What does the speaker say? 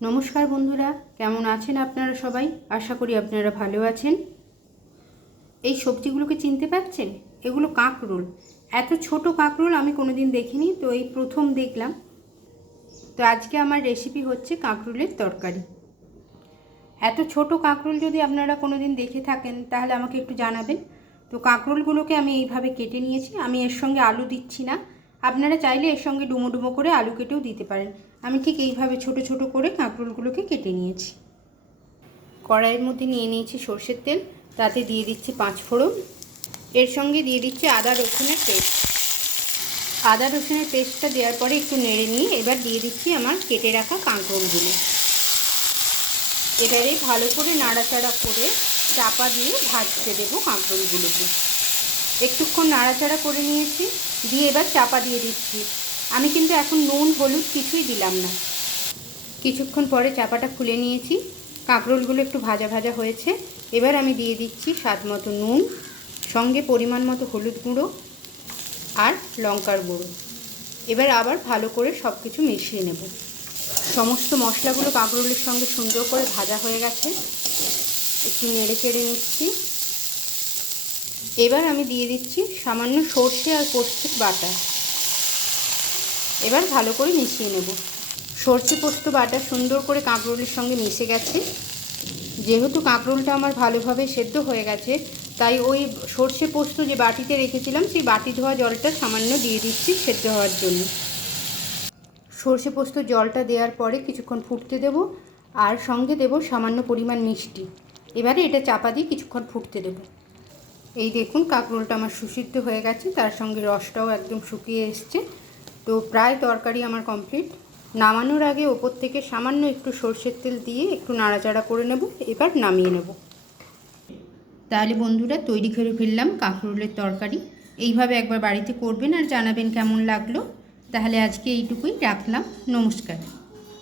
নমস্কার বন্ধুরা, কেমন আছেন আপনারা সবাই? আশা করি আপনারা ভালো আছেন। এই সবজিগুলোকে চিনতে পারছেন? এগুলো কাঁকরোল। এত ছোট কাঁকরোল আমি কোনোদিন দেখিনি, তো এই প্রথম দেখলাম। তো আজকে আমার রেসিপি হচ্ছে কাঁকরোলের তরকারি। এত ছোট কাঁকরোল যদি আপনারা কোনোদিন দেখে থাকেন তাহলে আমাকে একটু জানাবেন। তো কাঁকরোলগুলোকে আমি এইভাবে কেটে নিয়েছি। আমি এর সঙ্গে আলু দিচ্ছি না, আপনারা চাইলে এর সঙ্গে ডুমো ডুমো করে আলু কেটেও দিতে পারেন। আমি ঠিক এইভাবে ছোট ছোট করে কাঁকরোলগুলোকে কেটে নিয়েছি। কড়াইয়ের মধ্যে নিয়ে নিয়েছি সর্ষের তেল, তাতে দিয়ে দিচ্ছি 5 ফোড়ন। এর সঙ্গে দিয়ে দিচ্ছি আদা রসুনের পেস্ট। আদা রসুনের পেস্টটা দেওয়ার পরে একটু নেড়ে নিয়ে এবার দিয়ে দিচ্ছি আমার কেটে রাখা কাঁকরোলগুলো। এবারে ভালো করে নাড়াচাড়া করে চাপা দিয়ে ভাজতে দেবো কাঁকরোলগুলোকে। একটুক্ষণ নাড়াচাড়া করে নিয়েছি, দিয়ে এবার চাপা দিয়ে দিচ্ছি। আমি কিন্তু এখন নুন হলুদ কিছুই দিলাম না। কিছুক্ষণ পরে চাপাটা খুলে নিয়েছি, কাঁকরোলগুলো একটু ভাজা ভাজা হয়েছে। এবার আমি দিয়ে দিচ্ছি স্বাদ মতো নুন, সঙ্গে পরিমাণ মতো হলুদ গুঁড়ো আর লঙ্কার গুঁড়ো। এবার আবার ভালো করে সব কিছু মিশিয়ে নেব। সমস্ত মশলাগুলো কাঁকরোলের সঙ্গে সুন্দর করে ভাজা হয়ে গেছে, একটু নেড়ে চেড়ে নিচ্ছি। এবার আমি দিয়ে দিচ্ছি সামান্য সর্ষে আর পোস্তের বাটা। এবার ভালো করে মিশিয়ে নেব। সর্ষে পোস্ত বাটা সুন্দর করে কাঁকরোলের সঙ্গে মিশে গেছে। যেহেতু কাঁকরোলটা আমার ভালোভাবে সেদ্ধ হয়ে গেছে, তাই ওই সর্ষে পোস্ত যে বাটিতে রেখেছিলাম সেই বাটি ধোয়া জলটা সামান্য দিয়ে দিচ্ছি সেদ্ধ হওয়ার জন্য। সর্ষে পোস্ত জলটা দেওয়ার পরে কিছুক্ষণ ফুটতে দেব, আর সঙ্গে দেব সামান্য পরিমাণ মিষ্টি। এবারে এটা চাপা দিয়ে কিছুক্ষণ ফুটতে দেব। এই দেখুন কাঁকরোলটা আমার সুসিদ্ধ হয়ে গেছে, তার সঙ্গে রসটাও একদম শুকিয়ে এসছে। তো প্রায় তরকারি আমার কমপ্লিট। নামানোর আগে ওপর থেকে সামান্য একটু সর্ষের তেল দিয়ে একটু নাড়াচাড়া করে নেব, এবার নামিয়ে নেব। তাহলে বন্ধুরা তৈরি করে ফেললাম কাঁকরোলের তরকারি। এইভাবে একবার বাড়িতে করবেন আর জানাবেন কেমন লাগলো। তাহলে আজকে এইটুকুই রাখলাম। নমস্কার।